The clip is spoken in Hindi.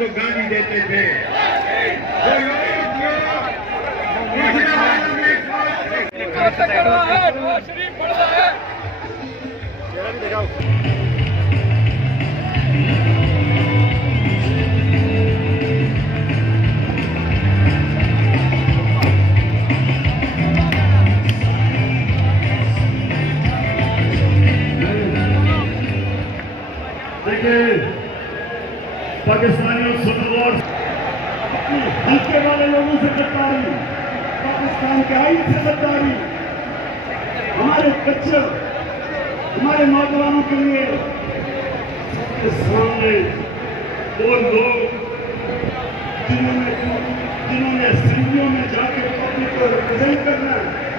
को गाली देते थे पाकिस्तानियों सुनवार हल्के वाले लोगों से गद्दारी, पाकिस्तान के आइन से गद्दारी, हमारे बच्चे हमारे नौजवानों के लिए के सामने वो लोग जिन्होंने असेंबलियों में जाके पब्लिक को रिप्रेजेंट करना है,